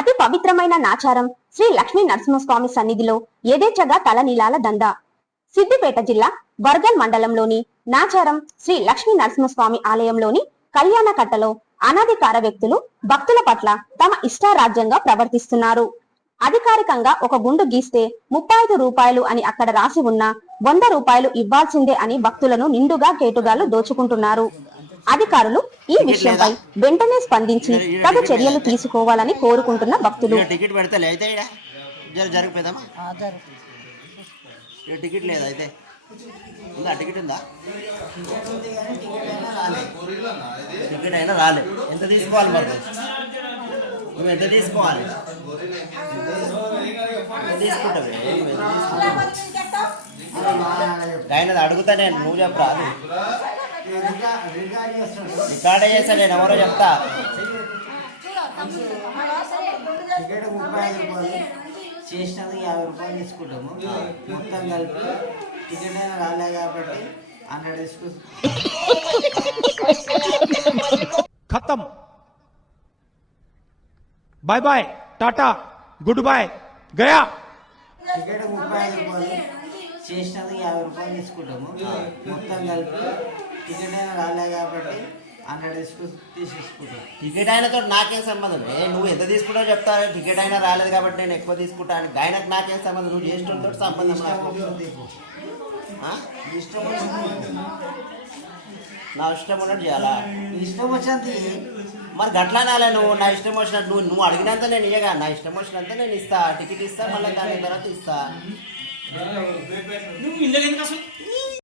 అతి పవిత్రమైన నాచారం శ్రీ లక్ష్మీ నరసింహస్వామి సన్నిధిలో యథేచ్ఛగా తలనీలాల దంద. సిద్దిపేట జిల్లా వర్గల్ మండలంలోని నాచారం శ్రీ లక్ష్మీ నరసింహస్వామి ఆలయంలోని కళ్యాణ కట్టలో అనధికార వ్యక్తులు భక్తుల పట్ల తమ ఇష్టారాజ్యంగా ప్రవర్తిస్తున్నారు. అధికారికంగా ఒక గుండు గీస్తే ముప్పై ఐదు రూపాయలు అని అక్కడ రాసి ఉన్న వంద రూపాయలు ఇవ్వాల్సిందే అని భక్తులను నిండుగా కేటుగాలు దోచుకుంటున్నారు. అధికారులు ఈ విషయంపై వెంటనే స్పందించి తగు చర్యలు తీసుకోవాలని కోరుకుంటున్న భక్తులు. టికెట్ పెడతలే అయితే ఇక్కడ జర జరిగిపోదామా ఇక్కడ టికెట్ లేదా అయితే? ఉందా? టికెట్ ఉందా? టికెట్ అయినా రాలే. ఎంత తీసుకోవాలి మరి? నువ్వు ఎంత తీసుకోవాలి? ఎంత తీసుకుంటావు? ఆయన అడుగుతా నేను నువ్వు చెప్పరా? రికార్డ్ చేస్తా నేను ఎవరో చెప్తా. టికెట్ ముప్పై రూపాయలు చేసినందుకు యాభై రూపాయలు తీసుకుంటాము. మొత్తం కలిపి టికెట్ అయినా రాలే కాబట్టి హండ్రెడ్ తీసుకుంటాం. ఖతం. Bye bye tata good boy Gaya. Ticket ముప్పై ఐదు రూపాయలు. చేసినందుకు యాభై రూపాయలు తీసుకుంటాము. మొత్తం కలిపి టికెట్ అయినా రాలే కాబట్టి హండ్రెడ్ తీసుకు తీసేసుకుంటాం టికెట్ అయినతో నాకేం సంబంధం? ఏ నువ్వు ఎంత తీసుకుంటావు చెప్తా? టికెట్ అయినా రాలేదు కాబట్టి నేను ఎక్కువ తీసుకుంటా అని ఆయనకు నాకేం సంబంధం? నువ్వు చేసిన సంబంధం ఇష్టం నా ఇష్టం ఉన్నట్టు చేయాలా? ఇష్టం వచ్చినంత మరి గట్లా నాలే నువ్వు. నా ఇష్టం వచ్చినట్టు నువ్వు నువ్వు అడిగినంత నేను ఇయ్యగా. నా ఇష్టం వచ్చినంత నేను ఇస్తా. టికెట్ ఇస్తా మళ్ళీ దాని తర్వాత ఇస్తా. నువ్వు ఇందులో ఎందుకు అసలు